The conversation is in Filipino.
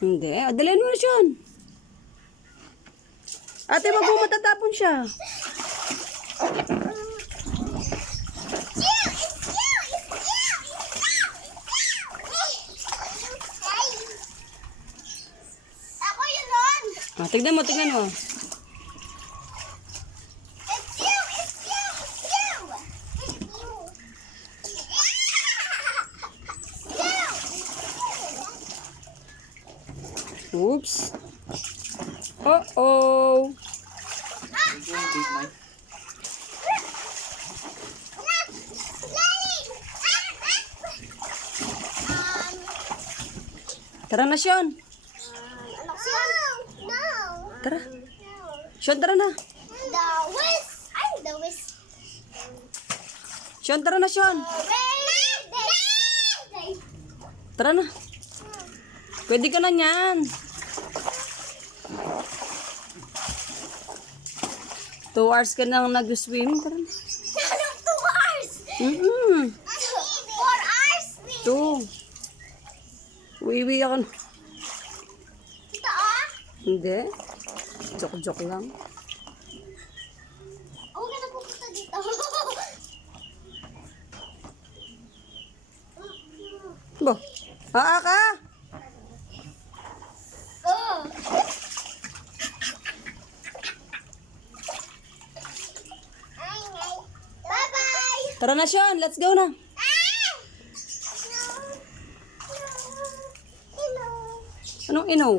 Hindi. Dalhin mo na siya. Ate, wag mo matatapon siya. Ako yun nun. Tignan mo, tignan mo. It's you. It's you. It's you. Oops. Uh-oh. Tara na, Sean. No. Tara. Sean, tara na. The whisk. Ay, the whisk. Sean, tara na, Sean. Tara na. Pwede ka na niyan. 2 hours ka nang nag-swim. Tara na. 2 hours. 4 4 hours. 2. Uwi ako. Ito ah. Hindi. Joke lang. Huwag ka na pupunta dito. Bo. Ka? Oh. Bye-bye. Tara na, Sean. Let's go na. No. Anong inaw?